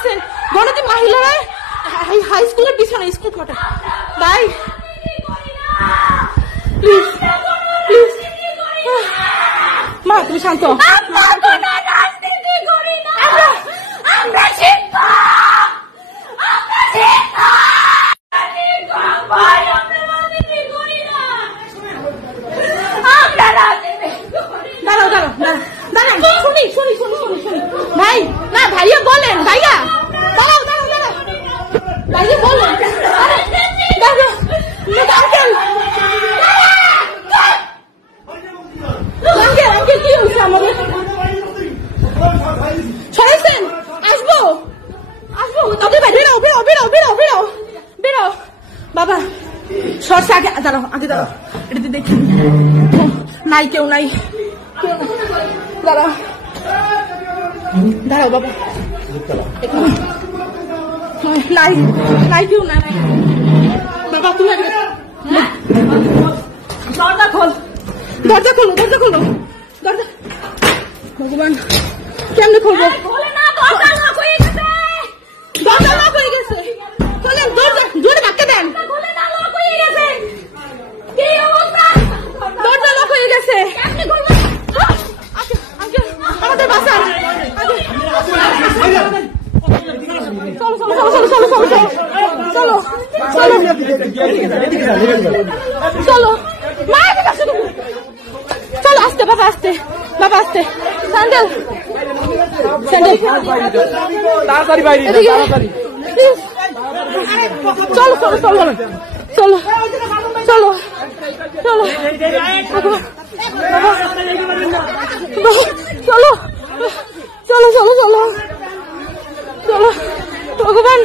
আছেন গণতি মহিলারা হাই স্কুলের পিছনে স্কুল কোয়ার্টার ভাই প্লিজ প্লিজ মা তুমি শান্ত ভাই না ভাইয়া বলেন ভাইয়া দাঁড়াও দাঁড়াও দাঁড়াও ভাইয়া বলেন আঙ্কেল কি হয়েছে আমাদের সরেছেন আসবো আসবো ওকে ভাই বেরো বেরো বেরো বেরো বেরো বেরো বাবা সরষে আগে দাঁড়াও আগে দাঁড়াও এটাতে দেখি নাই কেউ নাই দাঁড়াও দাঁড়াও বাবা নাই নাই কেউ না নাই বাবা তুমি দরজা খোল দরজা খোলো দরজা খোলো দরজা ভগবান কেমনে খুলবো দরজা লক হয়ে গেছে খোলেন দরজা জোরে ধাক্কা দেন দরজা লক হয়ে গেছে আমাদের বাসার চলো চলো চলো চলো চলো চলো চলো চলো মায়ের কাছে চলো আসতে বাবা আসতে বাবা আসতে স্যান্ডেল স্যান্ডেল তাড়াতাড়ি বাইরে তাড়াতাড়ি চলো চলো চলো চলো চলো চলো চলো চলো চলো চলো চলো ভগবান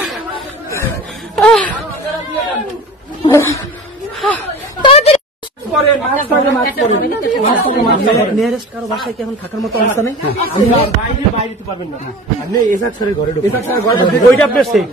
নিয়ারেস্ট কারো বাসায় কি এখন থাকার মতো অবস্থা নেই? বাইরে যেতে পারবেন না, আপনি এসার ঘরে ঢুকবেন, ওইটা আপনার সেফ।